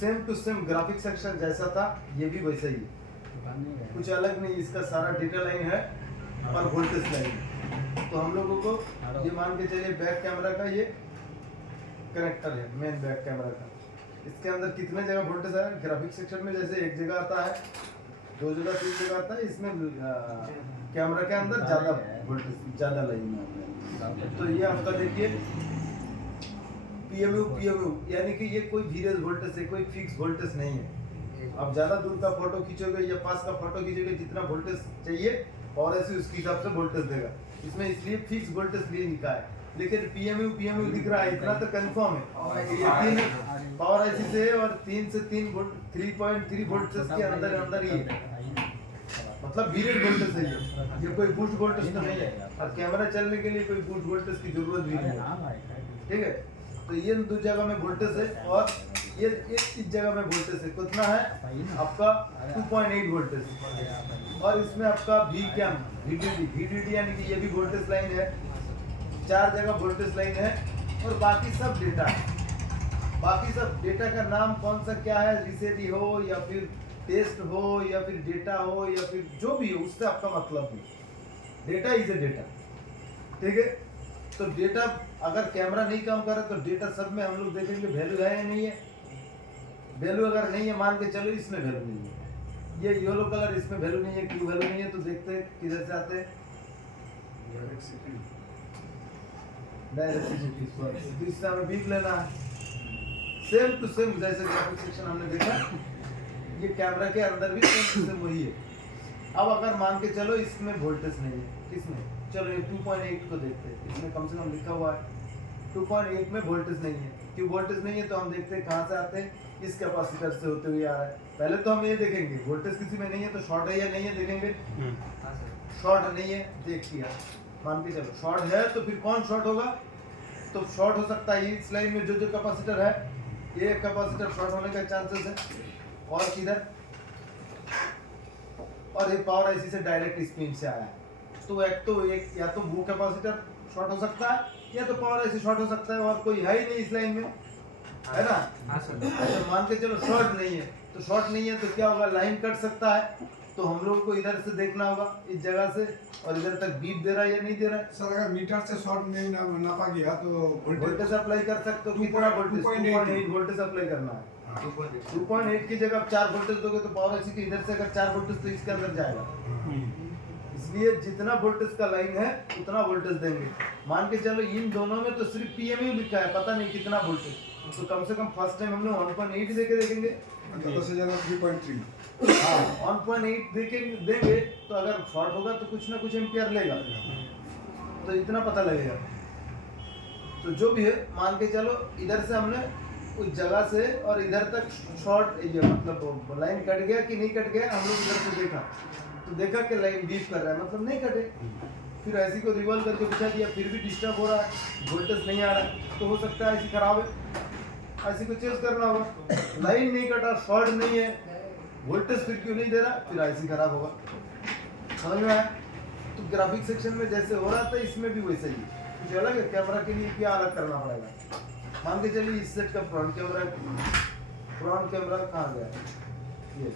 Same to same graphic section जैसा था ये भी वैसा ही है, कुछ अलग नहीं। इसका सारा डेटा लाइन है और वोल्टेज लाइन है। तो हम लोगों को ये मान के चलिए बैक कैमरा का ये कनेक्टर है, मेन बैक कैमरा का। इसके अंदर कितने जगह वोल्टेज है ग्राफिक सेक्शन में, जैसे एक जगह आता है, दो जगह, तीन जगह आता है। इसमें कैमरा के अंदर ज़्यादा वोल्टेज, ज़्यादा लाइन है। तो ये आपका देखिए PMU यानी कि ये कोई वेरिएबल वोल्टेज है, कोई फिक्स वोल्टेज नहीं है। आप ज़्यादा दूर का फोटो खींचोगे या पास का फोटो खींचोगे, जितना वोल्टेज चाहिए और ऐसे उसके हिसाब से वोल्टेज देगा। इसमें इसलिए फिक्स वोल्टेज लिए लिखा है, लेकिन PMU दिख रहा है, इतना तो कंफर्म है। ये 3 पावर IC से और 3 से 3 वोल्ट 3.3 वोल्टेज के अंदर ही है, मतलब वेरिएबल वोल्टेज है ये कोई बूस्ट वोल्टेज तो नहीं है। और कैमरा चलने के लिए कोई बूस्ट वोल्टेज की जरूरत भी नहीं है, ठीक है। तो ये दो जगह में वोल्टेज है और ये इस जगह में वोल्टेज है, कितना है आपका 2.8 वोल्टेज। और इसमें आपका VDD यानी कि ये भी वोल्टेज लाइन है, 4 जगह वोल्टेज लाइन है। और बाकी सब डेटा है, बाकी सब डेटा का नाम कौन सा क्या है, रिसेट हो या फिर टेस्ट हो या फिर डेटा हो या फिर जो भी हो, उससे आपका मतलब नहीं। डेटा इज ए डेटा, ठीक है। तो डेटा अगर कैमरा नहीं काम कर रहा तो डेटा सब में हम लोग देखेंगे वैल्यू है या नहीं है। वैल्यू अगर नहीं है, मान के चलो इसमें वैल्यू नहीं है, ये येलो कलर इसमें वैल्यू नहीं है, क्यों वैल्यू नहीं है, तो देखते हैं किधर से आते हैं। डायरेक्ट इससे हमें बीप लेना है, सेम टू सेम जैसे ग्राफिक सेक्शन हमने देखा, ये कैमरा के अंदर भी सेम टू सेम वही है। अब अगर मान के चलो इसमें वोल्टेज नहीं है, किसमें, चलो ये 2.8 को देखते हैं, इसमें कम से कम लिखा हुआ है 2.8 में वोल्टेज नहीं है। क्यों वोल्टेज नहीं है, तो हम देखते हैं कहाँ से आते हैं, इस कैपेसिटर से होते हुए आ रहा है। पहले तो हम ये देखेंगे वोल्टेज किसी में नहीं है तो शॉर्ट है या नहीं है, देखेंगे। शॉर्ट नहीं है, देख लिया, मान के चलो शॉर्ट है, तो फिर कौन शॉर्ट होगा, तो शॉर्ट हो सकता है इस लाइन में जो कैपेसिटर है, ये कैपेसिटर शॉर्ट होने का चांसेस है। और किधर, और ये पावर IC से डायरेक्ट इस पिन से आया है, तो एक या तो वो कैपेसिटर शॉर्ट हो सकता है या तो पावर IC शॉर्ट हो सकता है, और कोई है ही नहीं इस लाइन में, है ना। तो मान के चलो शॉर्ट नहीं है, तो शॉर्ट नहीं है तो क्या होगा, लाइन कट सकता है। तो हम लोग को इधर से देखना होगा, इस जगह से, और इधर तक बीप दे रहा है या नहीं दे रहा है। सर अगर मीटर से शॉर्ट नहीं नापा गया तो वोल्टेज अप्लाई कर सकते हो, कितना वोल्टेज, 2.8 वोल्टेज अप्लाई करना है। 2.8 की जगह आप 4 वोल्टेज दोगे तो पावर IC के इधर से अगर 4 वोल्टेज तो इसके अंदर जाएगा, इसलिए जितना वोल्टेज का लाइन है उतना वोल्टेज देंगे। मान के चलो इन दोनों में तो सिर्फ PMU लिखा है, पता नहीं कितना वोल्टेज, तो कम से कम फर्स्ट टाइम हम लोग 1.8 देके देखेंगे, 3.3। हाँ 1.8 देंगे, तो अगर शॉर्ट होगा तो कुछ ना कुछ एम्पियर लेगा, तो इतना पता लगेगा। तो जो भी है, मान के चलो इधर से हमने उस जगह से और इधर तक शॉर्ट, ये मतलब लाइन कट गया कि नहीं कट गया, हम लोग इधर से देखा, तो देखा कि लाइन बीप कर रहा है, मतलब नहीं कटे। फिर IC को रिवॉल्व करके बिछा दिया, फिर भी डिस्टर्ब हो रहा है, वोल्टेज नहीं आ रहा है, तो हो सकता है IC खराब है, IC को चेंज करना होगा। लाइन नहीं कटा, शॉर्ट नहीं है, वोल्टेज फिर क्यों नहीं दे रहा, फिर IC खराब होगा। समझ में आया। तो ग्राफिक सेक्शन में जैसे हो रहा था इसमें भी वैसे ही, कुछ अलग है। कैमरा के लिए क्या अलग करना पड़ेगा, मान के चलिए इस सेट का फ्रंट कैमरा कहाँ गया, ये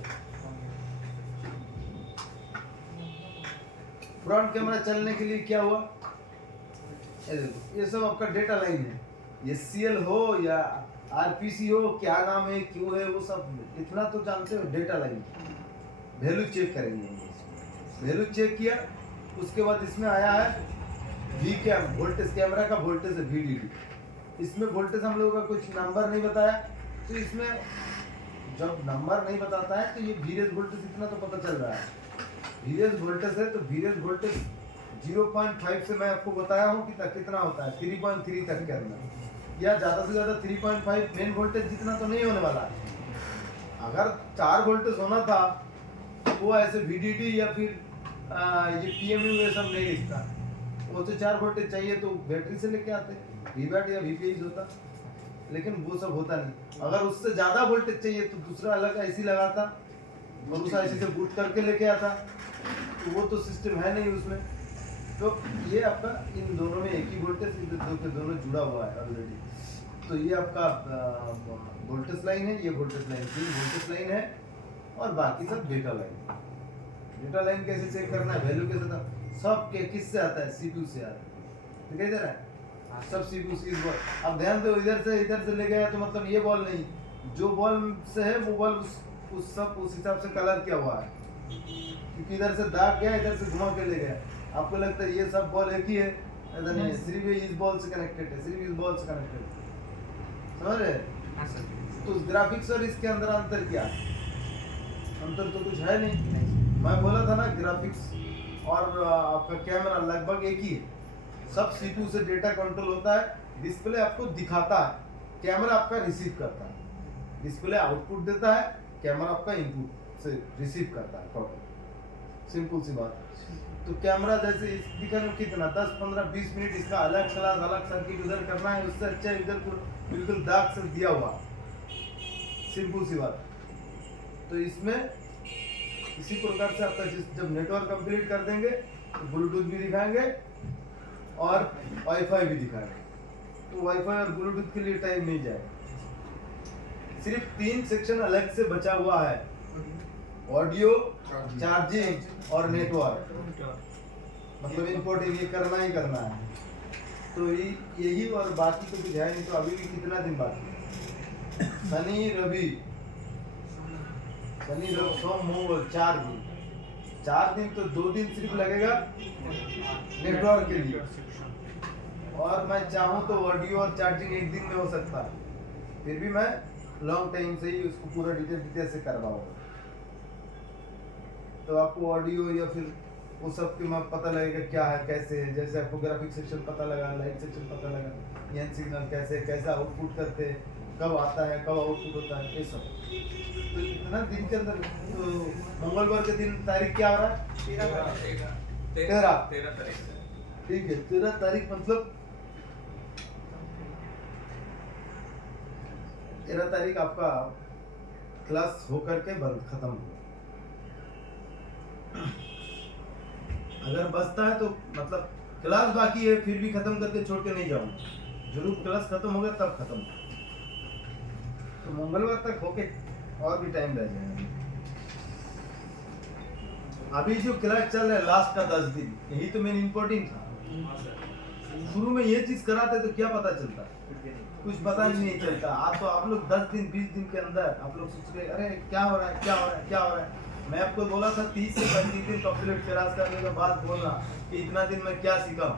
फ्रंट कैमरा चलने के लिए क्या हुआ, ये देखो, ये सब आपका डेटा लाइन है, ये CL हो या RPC हो, क्या नाम है, क्यों है, वो सब इतना तो जानते हो, डेटा लाइन। वैल्यू चेक करेंगे, वैल्यू चेक किया, उसके बाद इसमें आया है VCAM, वोल्टेज, कैमरा का वोल्टेज है VDD। इसमें वोल्टेज हम लोगों का कुछ नंबर नहीं बताया, तो इसमें जब नंबर नहीं बताता है तो ये VRES वोल्टेज इतना तो पता चल रहा है, VRES वोल्टेज है, तो VRES वोल्टेज 0.5 से मैं आपको बताया हूँ कि कितना होता है 3.3 तक के अंदर, या ज़्यादा से ज़्यादा 3.5 मेन वोल्टेज जितना तो नहीं होने वाला है। अगर 4 वोल्टेज होना था तो वो ऐसे VDD या फिर ये PMU ये सब नहीं लिखता, वो तो 4 वोल्टेज चाहिए तो बैटरी से लेके आते, VBAT या VPH होता, लेकिन वो सब होता नहीं। अगर उससे ज़्यादा वोल्टेज चाहिए तो दूसरा अलग IC लगाता और उस IC से बूट करके लेके आता, तो वो तो सिस्टम है नहीं उसमें। तो ये आपका इन दोनों में एक ही वोल्टेज, दोनों जुड़ा हुआ है ऑलरेडी। तो ये आपका वोल्टेज लाइन है, ये वोल्टेज लाइन, 3 वोल्टेज लाइन है और बाकी सब डेटा लाइन। डेटा लाइन कैसे चेक करना है, वैल्यू कैसे था, सब के किससे आता है, सीपीयू से आता है। दिखाई दे रहा है, सब सीपीयू से इस बॉल। अब ध्यान दो, इधर से ले गया तो मतलब ये बॉल नहीं, जो बॉल से है वो बॉल उस हिसाब से कलर किया हुआ है, क्योंकि इधर से दाग गया, इधर से घुमा के ले गया। आपको लगता है ये सब बॉल एक ही है, ऐसा नहीं है, सिर्फ ये इस बॉल से कनेक्टेड है, सिर्फ इस बॉल से कनेक्टेड है, समझ रहे? तो ग्राफिक्स और इसके अंदर अंतर क्या है? अंतर तो कुछ है नहीं। मैं बोला था ना, ग्राफिक्स और आपका कैमरा लगभग एक ही है, सब सीपीयू से डेटा कंट्रोल होता है, डिस्प्ले आपको दिखाता है, कैमरा आपका रिसीव करता है। डिस्प्ले आउटपुट देता है, कैमरा आपका इनपुट से रिसीव करता है टोटल, सिंपल सी बात। तो कैमरा जैसे दिखाने में कितना 10 15 20 मिनट इसका अलग क्लास अलग सर्किट उधर करना है, उससे अच्छा इधर बिल्कुल दाग से दिया हुआ, सिंपल सी बात। तो इसमें इसी प्रकार से आपका जब नेटवर्क कंप्लीट कर देंगे तो ब्लूटूथ भी दिखाएंगे और वाईफाई भी दिखाएंगे। तो वाईफाई और ब्लूटूथ के लिए टाइम नहीं जाएगा। सिर्फ 3 सेक्शन अलग से बचा हुआ है, ऑडियो, चार्जिंग और नेटवर्क, मतलब इम्पोर्ट ये करना ही करना है। तो यही और बाकी तो कुछ है नहीं। तो अभी भी कितना दिन बाकी है, शनि रवि सोम मंगल 4 दिन, तो 2 दिन सिर्फ लगेगा नेटवर्क के लिए, और मैं चाहूँ तो ऑडियो और चार्जिंग एक दिन में हो सकता है, फिर भी मैं लॉन्ग टाइम से ही उसको पूरा डिटेल से करवाऊंगा। तो आपको ऑडियो या फिर वो सब के में पता लगेगा क्या है कैसे है, जैसे आपको ग्राफिक सेक्शन पता लगा, लाइट सेक्शन पता लगा, एन सिग्नल कैसे आउटपुट करते हैं, कब आता है कब आउटपुट होता है, ये सब। तो इतना दिन के अंदर, तो मंगलवार के दिन तारीख क्या हो रहा है, 13 तारीख, ठीक है 13 तारीख, मतलब 13 तारीख आपका क्लास होकर के बंद खत्म हुआ। अगर बचता है तो मतलब क्लास बाकी है, फिर भी खत्म करके छोड़ के नहीं जाऊंगा, जरूर क्लास खत्म होगा तब खत्म। तो मंगलवार तक होके और भी टाइम रह जाएगा। अभी जो क्लास चल रहा है लास्ट का 10 दिन, यही तो मेन इम्पोर्टेंट था। शुरू में ये चीज कराते तो क्या पता चलता, कुछ पता ही नहीं चलता। आज तो आप लोग 10 दिन 20 दिन के अंदर आप लोग सोच रहे अरे क्या हो रहा है क्या हो रहा है क्या हो रहा है। मैं आपको बोला था 30 से 35 दिन कंप्लीट क्लास करने के बाद बोलना कि इतना दिन में क्या सीखा।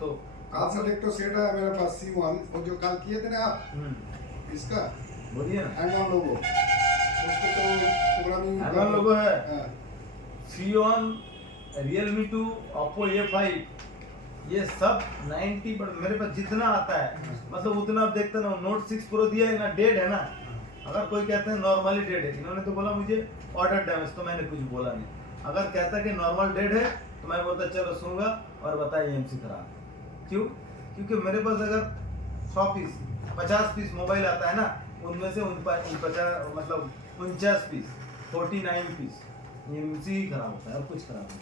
तो आज सर एक तो सेट है मेरे पास C1, वो जो कल किए थे ना आप, इसका बोलिए ना, एंगल लोगो, उसको तो प्रोग्रामिंग एंगल लोगो है, हाँ। C1, Realme 2, Oppo A5, ये सब 90 पर मेरे पास जितना आता है, मतलब उतना आप देखते ना। Note 6 Pro दिया है ना, डेड है ना। अगर कोई कहते हैं नॉर्मली डेड है, इन्होंने तो बोला मुझे ऑर्डर डैमेज, तो मैंने कुछ बोला नहीं। अगर कहता है कि नॉर्मल डेड है तो मैं बोलता चलो सुनूंगा और बताइए एमसी खराब। क्यों? क्योंकि मेरे पास अगर 100 पीस 50 पीस मोबाइल आता है ना, उनमें से 49 पीस 49 पीस एमसी ही खराब होता है और कुछ खराब नहीं।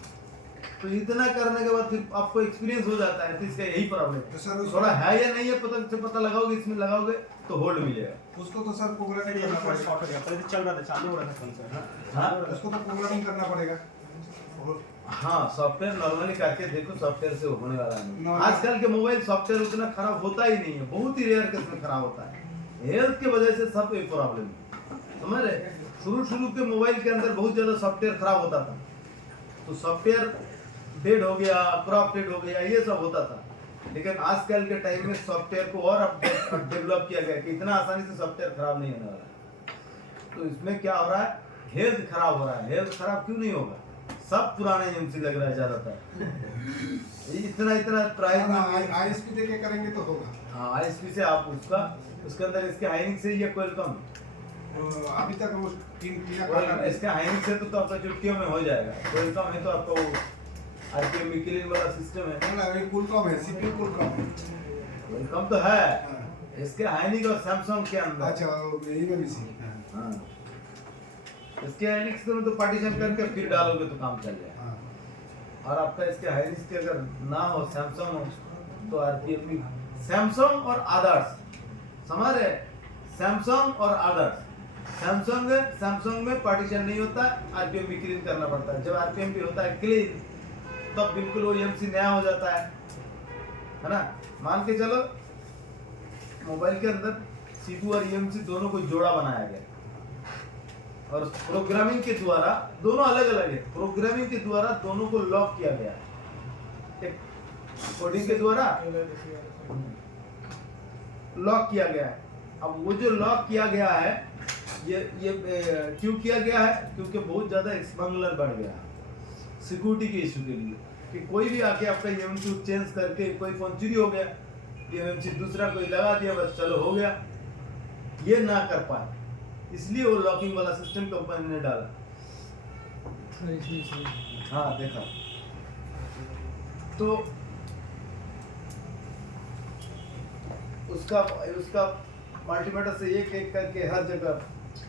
तो इतना करने के बाद फिर आपको एक्सपीरियंस हो जाता है, तो इसका यही प्रॉब्लम तो है। सर थोड़ा है या नहीं है पता लगाओगे, इसमें लगाओगे तो होल्ड मिलेगा। उसको तो सर प्रोग्रामिंग करना पड़ेगा। शॉर्ट हो गया, पहले चल रहा था, चालू हो रहा था फोन से। हाँ उसको तो प्रोग्रामिंग करना पड़ेगा। हाँ, सॉफ्टवेयर नॉर्मली करके देखो, सॉफ्टवेयर से होने वाला नहीं। Normally- आजकल के मोबाइल सॉफ्टवेयर उतना खराब होता ही नहीं है, बहुत ही रेयर केस में खराब होता है। हेल्थ की वजह से सब एक प्रॉब्लम है, समझ रहे। शुरू के मोबाइल के अंदर बहुत ज्यादा सॉफ्टवेयर खराब होता था, तो सॉफ्टवेयर डेड हो गया, क्रॉप्टेड हो गया, ये सब होता था। लेकिन आजकल के टाइम में सॉफ्टवेयर को और डेवलप किया गया कि इतना आसानी से सॉफ्टवेयर खराब नहीं होने वाला है। तो इसमें क्या हो रहा है, हेल्थ खराब हो रहा है। हेल्थ खराब क्यों नहीं होगा, सब पुराना एमसी लग रहा है ज्यादातर। इतना प्राइस आईएसपी देके करेंगे तो होगा। हाँ, आईएसपी से आप उसके अंदर इसके हाइनिक से या क्वालकॉम, अभी तक वो तीन इसके हाइनिक से तो आपका चुटकियों में हो जाएगा। क्वालकॉम है तो आपका वो आरपीएम मिक्लिन वाला सिस्टम है ना, ये कूलकॉम है, सीपीयू कूलकॉम है। क्वालकॉम तो है इसके हाइनिक और सैमसंग के अंदर। अच्छा, यही में मिसी। हाँ, इसके हाइनिक्स तो पार्टीशन करके फिर डालोगे तो काम चल जाएगा। हाँ। और आपका इसके हाइनिक्स के अगर ना हो, सैमसंग हो, तो आरपीएम भी सैमसंग और अदर्स, समझ रहे? सैमसंग और अदर्स। सैमसंग में पार्टीशन नहीं होता, आरपीएम भी क्लीन करना पड़ता है। जब आरपीएम भी होता है क्लीन, तब बिल्कुल वो ईएमसी नया हो जाता है ना। मान के चलो मोबाइल के अंदर CPU और ईएमसी दोनों को जोड़ा बनाया गया और प्रोग्रामिंग के द्वारा, दोनों अलग अलग है, प्रोग्रामिंग के द्वारा दोनों को लॉक किया गया, कोडिंग के द्वारा लॉक किया गया है। अब वो जो लॉक किया गया है, ये क्यों किया गया है? क्योंकि बहुत ज्यादा स्मगलर बढ़ गया सिक्योरिटी के इशू के लिए, कि कोई भी आके आपका ईएमसी चेंज करके, कोई फोन चोरी हो गया, ईएमसी दूसरा कोई लगा दिया, बस चलो हो गया, ये ना कर पाए, इसलिए वो लॉकिंग वाला सिस्टम कंपनी ने डाला। हाँ देखा, तो उसका मल्टीमीटर से एक एक करके हर जगह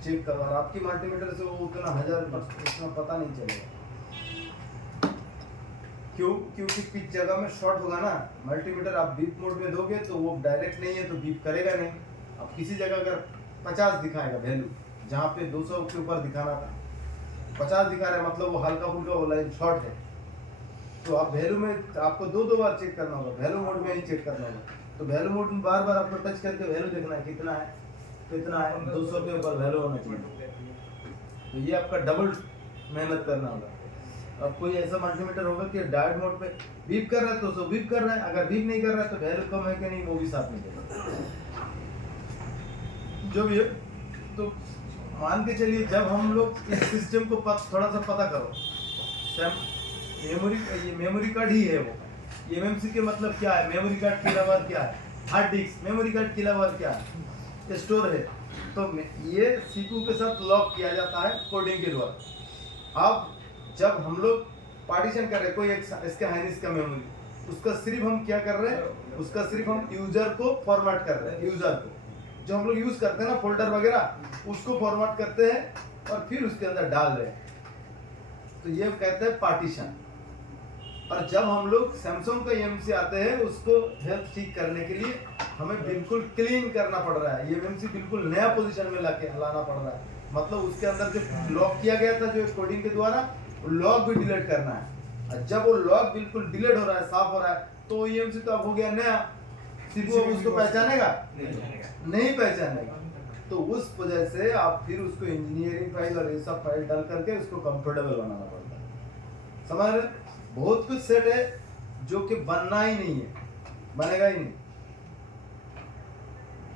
चेक करवा, और आपकी मल्टीमीटर से वो उतना उतना पता नहीं चलेगा। क्यों? क्योंकि किस जगह में शॉर्ट होगा ना, मल्टीमीटर आप बीप मोड में दोगे तो वो डायरेक्ट नहीं है तो बीप करेगा नहीं। अब किसी जगह अगर 50 दिखाएगा वैल्यू, जहाँ पे 200 के ऊपर दिखाना था 50 दिखा रहा है, मतलब वो हल्का फुल्का वो लाइन शॉर्ट है, तो आप वैल्यू में आपको दो बार चेक करना होगा, वैल्यू मोड में ही चेक करना होगा। तो वैल्यू मोड में बार बार आपको टच करके वैल्यू देखना है कितना है 200 के ऊपर वैल्यू होना चाहिए। तो ये आपका डबल मेहनत करना होगा। अब कोई ऐसा मल्टीमीटर होगा कि डायोड मोड पे बीप कर रहा है तो बीप कर रहा है, अगर बीप नहीं कर रहा है तो वैल्यू कम है कि नहीं वो भी साथ में देगा, जो भी है। तो मान के चलिए जब हम लोग इस सिस्टम को थोड़ा सा पता करो, मेमोरी कार्ड ही है वो, एमएमसी के मतलब क्या है, मेमोरी कार्ड किलोबाइट क्या है, hard disk memory card kilobyte क्या है, स्टोर है। तो ये सीपीयू के साथ लॉक किया जाता है कोडिंग के द्वारा। अब जब हम लोग पार्टीशन कर रहे हैं, कोई इसका है इसका मेमोरी, उसका सिर्फ हम क्या कर रहे हैं, उसका सिर्फ हम यूजर को फॉर्मेट कर रहे हैं, यूजर को जो हम लोग यूज करते हैं ना फोल्डर वगैरह, उसको फॉर्मेट करते हैं और फिर उसके अंदर डाल रहे हैं, तो ये कहते हैं पार्टीशन। और जब हम लोग सैमसंग का ईएमसी आते हैं, उसको हेल्थ ठीक करने के लिए हमें बिल्कुल क्लीन करना पड़ रहा है, ईएमसी बिल्कुल नया पोजीशन में लाना पड़ रहा है। मतलब उसके अंदर जो लॉक किया गया था जो कोडिंग के द्वारा, लॉक भी डिलीट करना है। और जब वो लॉक बिल्कुल डिलीट हो रहा है, साफ हो रहा है, तो ईएमसी तो अब हो गया नया, सीपीयू उसको पहचानेगा नहीं पहचानेगा। तो उस वजह से आप फिर उसको इंजीनियरिंग फाइल और ये सब फाइल डाल करके उसको कंफर्टेबल बनाना पड़ता है। समझ रहे? बहुत कुछ सेट है जो कि बनना ही नहीं है, बनेगा ही नहीं।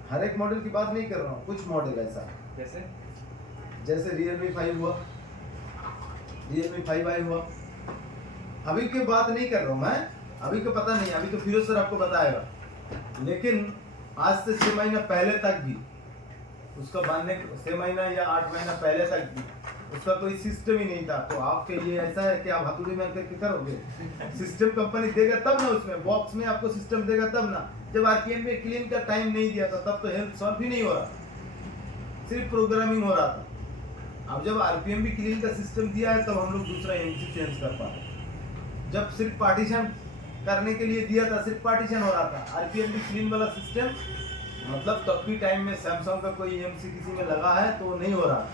हर एक मॉडल की बात नहीं कर रहा हूँ, कुछ मॉडल ऐसा जैसे Realme 5 हुआ, Realme 5i हुआ, अभी की बात नहीं कर रहा हूँ मैं, अभी को पता नहीं, अभी तो फिरोज सर आपको बताएगा। लेकिन आज से 6 महीना पहले तक भी उसका बनने, 6 महीना या 8 महीना पहले तक भी उसका कोई सिस्टम ही नहीं था। तो आपके लिए ऐसा है कि आप हथौड़ी मार करके करोगे, सिस्टम कंपनी देगा तब ना, उसमें बॉक्स में आपको सिस्टम देगा तब ना। जब आरपीएम में क्लीन का टाइम नहीं दिया था तब तो हेल्थ सॉल्व ही नहीं हो रहा, सिर्फ प्रोग्रामिंग हो रहा था। अब जब आरपीएम भी क्लीन का सिस्टम दिया है तब हम लोग दूसरा एमसी चेंज कर पा रहे। जब सिर्फ पार्टीशन करने के लिए दिया था, सिर्फ पार्टीशन हो रहा था, आरपीएम भी क्लीन वाला सिस्टम, मतलब तब भी टाइम में सैमसंग का कोई एमसी किसी में लगा है तो नहीं हो रहा।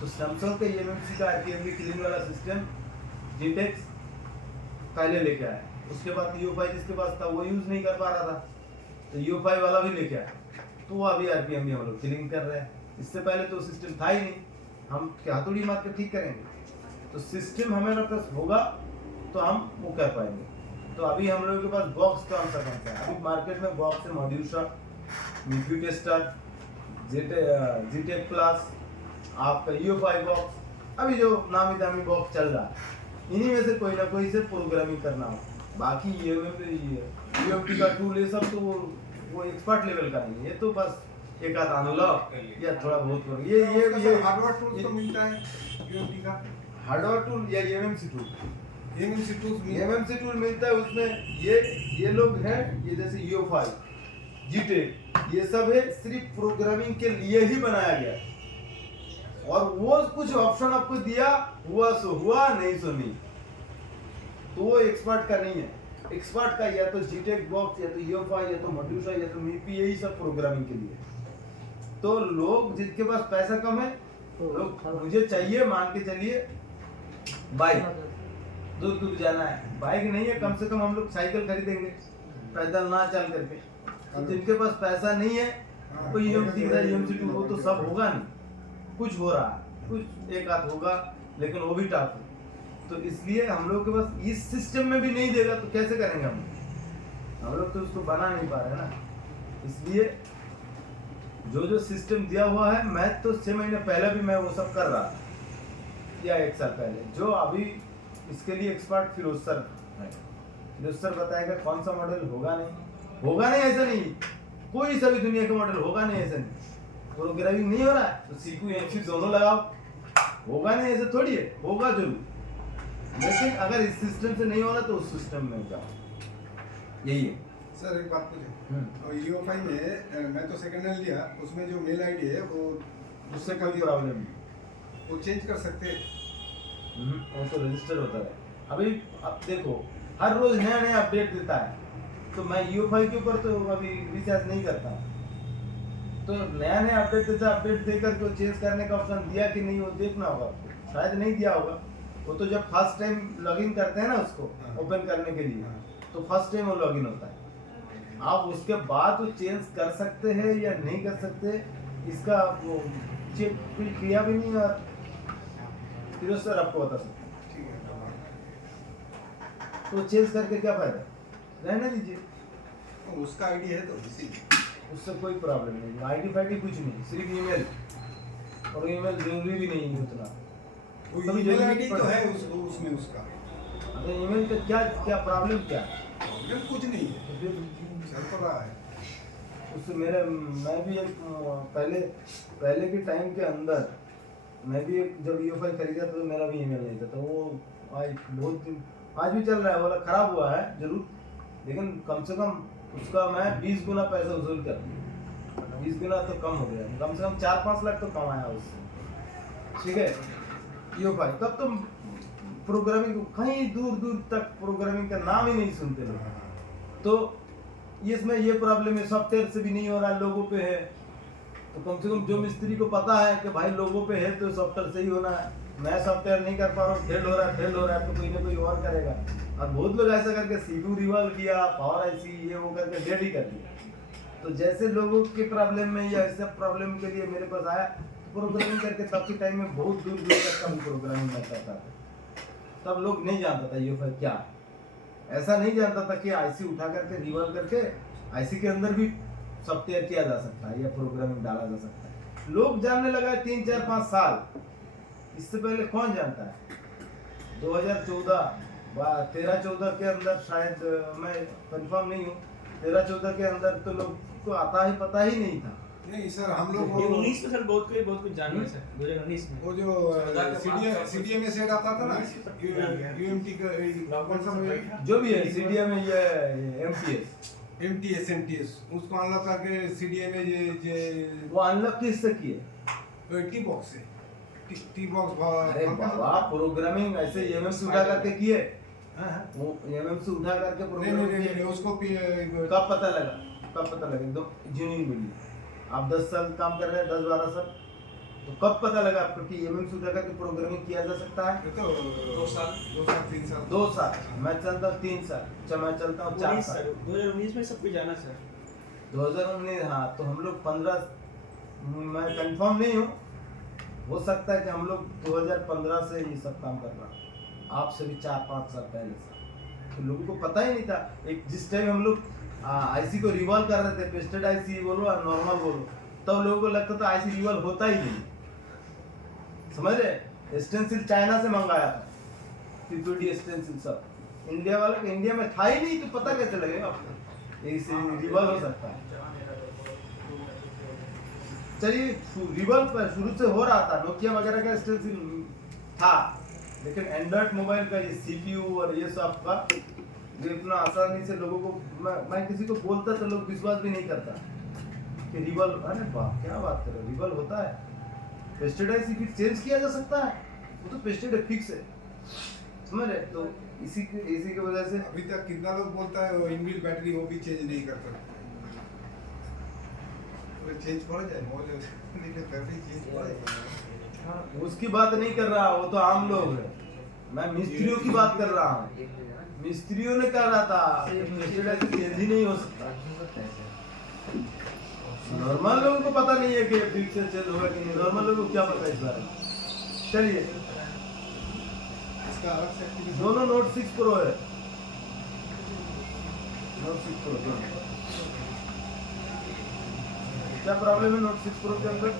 तो सैमसंग का एमसी का आरपीएम भी क्लीन वाला सिस्टम जीटेक्स पहले लेके आया, उसके बाद U5 जिसके पास था वो यूज नहीं कर पा रहा था तो U5 वाला भी लेके आया, तो वो अभी आरपीएम भी हम लोग क्लीन कर रहे हैं। इससे पहले तो सिस्टम था ही नहीं, हम क्या हथौड़ी मार के ठीक करेंगे। तो सिस्टम हमारे पास होगा तो हम वो कर पाएंगे। तो अभी हम लोगों के पास बॉक्स कौन सा है, अभी मार्केट में बॉक्स है मॉड्यूल शॉट, मीक्यू टेस्टर, जीटेक प्लस, आपका U5 बॉक्स, अभी जो नामी दामी बॉक्स चल रहा है, इन्हीं में से कोई ना कोई से प्रोग्रामिंग करना हो। बाकी UMP का टूल ये सब तो वो एक्सपर्ट लेवल का नहीं है, ये तो बस एक आध अनलॉक या थोड़ा बहुत ये हार्डवेयर टूल तो मिलता है UMP का, हार्डवेयर टूल या एमएमसी टूल, एमएमसी टूल मिलता है। उसमें ये लोग हैं, ये जैसे U5 जीटेक ये सब है, सिर्फ प्रोग्रामिंग के लिए ही बनाया गया है। और वो कुछ ऑप्शन आपको दिया, हुआ सो हुआ, नहीं सो नहीं, तो वो एक्सपर्ट का नहीं है। एक्सपर्ट का या तो जीटेक बॉक्स या तो यूएफआई या तो मडूसा या तो मीपी, यही सब प्रोग्रामिंग के लिए। तो लोग जिनके पास पैसा कम है, लोग मुझे चाहिए मान के चलिए बाइक, दूर दूर जाना है, बाइक नहीं है, कम से कम हम लोग साइकिल खरीदेंगे, पैदल ना चल करके। तो जिनके पास पैसा नहीं है, कोई यूएमसी का यूएमसी टू, वो तो सब होगा नहीं, कुछ हो रहा है, कुछ एक आध होगा, लेकिन वो भी टफ है। तो इसलिए हम लोग के पास इस सिस्टम में भी नहीं देगा तो कैसे करेंगे हम लोग तो उसको बना नहीं पा रहे ना। इसलिए जो जो सिस्टम दिया हुआ है, मैं तो 6 महीने पहले भी मैं वो सब कर रहा था, या 1 साल पहले। जो अभी इसके लिए एक्सपर्ट फिरोज सर है, फिरोज सर बताएगा कौन सा मॉडल होगा नहीं ऐसा नहीं, कोई सा भी दुनिया का मॉडल होगा नहीं ऐसा नहीं। प्रोग्रामिंग नहीं हो रहा है तो सीपीयू एमसी दोनों लगाओ, होगा नहीं ऐसा थोड़ी है, होगा जरूर, लेकिन अगर इस सिस्टम से नहीं हो रहा तो उस सिस्टम में जाओ, यही है। सर एक बात पूछे, और यूएफआई में मैं तो सेकंड हैंड लिया, उसमें जो मेल आईडी है वो उससे कोई प्रॉब्लम नहीं, वो चेंज कर सकते हैं? वो तो रजिस्टर होता है। अभी अब देखो हर रोज नया नया अपडेट देता है, तो मैं यूएफआई के ऊपर तो अभी रिचार्ज नहीं करता हूँ। तो नया नया अपडेट देता है, अपडेट देकर के चेंज करने का ऑप्शन दिया कि नहीं वो देखना होगा आपको, शायद नहीं दिया होगा। वो तो जब फर्स्ट टाइम लॉगिन करते हैं ना उसको ओपन करने के लिए, तो फर्स्ट टाइम वो लॉगिन होता है। आप उसके बाद वो चेंज कर सकते हैं या नहीं कर सकते, इसका वो चेक किया भी नहीं, और फिर सर आपको बता सकते हैं। ठीक है, तो चेंज करके क्या फायदा, रहने दीजिए। तो उसका आईडी है तो इसी उससे कोई प्रॉब्लम नहीं, आईडी फाईडी कुछ नहीं, सिर्फ ईमेल, और ईमेल जरूरी भी नहीं है उतना। वो कभी ईमेल जरूरी आईडी तो पड़ता है है। उसमें उसका अगर ईमेल का क्या क्या प्रॉब्लम क्या, प्रॉब्लम कुछ नहीं है, तो फिर चल तो रहा है। उससे मैं भी एक पहले के टाइम के अंदर मैं भी एक जब यूएफआई खरीदा तो मेरा भी ईमेल नहीं था, तो वो आज भी चल रहा है, बोला खराब हुआ है जरूर, लेकिन कम से कम उसका मैं 20 गुना पैसा वसूल कर दिया, 20 गुना तो कम हो गया, कम से कम 4-5 लाख तो कमाया उससे, ठीक है। यूएफआई तब तो प्रोग्रामिंग कहीं दूर दूर तक प्रोग्रामिंग का नाम ही नहीं सुनते लोग। तो इसमें ये प्रॉब्लम है, सॉफ्टवेयर से भी नहीं हो रहा, लोगों पे है। तो कम से कम जो मिस्त्री को पता है कि भाई लोगों पे है तो सॉफ्टवेयर सही होना है, मैं सॉफ्टवेयर नहीं कर पा रहा हूँ, फेल हो रहा है, तो कोई ना कोई और करेगा। और बहुत लोग ऐसा करके सीपीयू रिवॉल्व किया, पावर आईसी ये वो करके डेड ही कर दिया। तो जैसे लोगों के प्रॉब्लम में या ऐसे प्रॉब्लम के लिए मेरे पास आया, तो प्रोग्रामिंग करके तब के टाइम में बहुत दूर दूर तक का प्रोग्रामिंग करता था। तब लोग नहीं जानता था यूएफआई क्या, ऐसा नहीं जानता था कि आईसी उठा करके रिवॉल्व करके आईसी के अंदर भी सॉफ्टवेयर किया जा सकता है या प्रोग्रामिंग डाला जा सकता है। लोग जानने लगा 3-4-5 साल, इससे पहले कौन जानता है। 2014 के अंदर शायद, मैं कंफर्म नहीं हूँ, 13-14 के अंदर तो लोग को पता ही नहीं था। नहीं सर, हम लोग 2019 में सर बहुत कुछ जाना है सर, 2019 में वो जो सीडीएम सेट आता था ना, यूएमटी का कौन सा जो भी है सीडीएम में ये एमटीएस उसको अनलॉक करके सीडीएम में ये वो अनलॉक किससे किए, टी बॉक्स से टी बॉक्स। अरे बाबा प्रोग्रामिंग ऐसे एमएमसी उठा करके किए, वो एमएमसी उठा करके प्रोग्रामिंग नहीं उसको कब पता लगा एकदम जेन्युइन मिली। आप 10 साल काम कर रहे हैं, 10-12 साल, तो कब पता लगा आपको कि एमएमसी उठा करके प्रोग्रामिंग किया जा सकता है? तो 2 साल 3 साल 2 साल, मैं चलता हूँ 3 साल, अच्छा मैं चलता हूँ 4 साल। 2019 में सब कुछ जाना सर, 2019, हाँ। तो हम लोग 15, मैं कंफर्म नहीं हूँ, हो सकता है कि हम लोग 2015 से ये सब काम कर रहा हूँ, आपसे भी 4-5 साल पहले से। तो लोगों को पता ही नहीं था। एक जिस टाइम हम लोग आईसी को रिवॉल्व कर रहे थे, पेस्टेड आईसी बोलो और नॉर्मल बोलो, तब लोगों को लगता था आईसी रिवॉल्व होता ही नहीं, समझ रहे। स्टेंसिल चाइना से मंगाया था, पीपीडी स्टेंसिल सब, इंडिया वाला के इंडिया में था ही नहीं, तो पता कैसे लगेगा आपको रिवॉल्व हो सकता है। चलिए, रिवॉल्व पर शुरू से हो रहा था, नोकिया वगैरह का स्टेंसिल था, लेकिन एंड्रॉइड मोबाइल का ये सीपीयू और ये सब का जो इतना आसानी से लोगों को, मैं किसी को बोलता तो लोग विश्वास भी नहीं करता कि रिवॉल्व, अरे वाह क्या बात कर रहे हो, रिवॉल्व होता है, पेस्टेड आईसी फिर चेंज किया जा सकता है, वो तो पेस्टेड फिक्स है। समझ रहे? तो इसी की वजह से अभी तक कितना लोग बोलता है वो इनबिल्ट बैटरी वो भी चेंज नहीं कर सकते वो चेंज करा जाए मोल लेकिन बैटरी चेंज करा जाए हाँ, उसकी बात नहीं कर रहा, वो तो आम लोग है। मैं मिस्त्रियों की बात कर रहा हूँ। मिस्त्रियों ने कह रहा था चेंज ही नहीं हो सकता। नॉर्मल लोगों को पता नहीं है कि फिक्स से चेंज होगा कि नहीं, नॉर्मल लोगों को क्या पता इस बारे में। चलिए, इसका अलग से एक्टिवेशन दोनों नोट 6 प्रो है, नोट 6 प्रो दोनों। क्या प्रॉब्लम है नोट 6 प्रो के अंदर?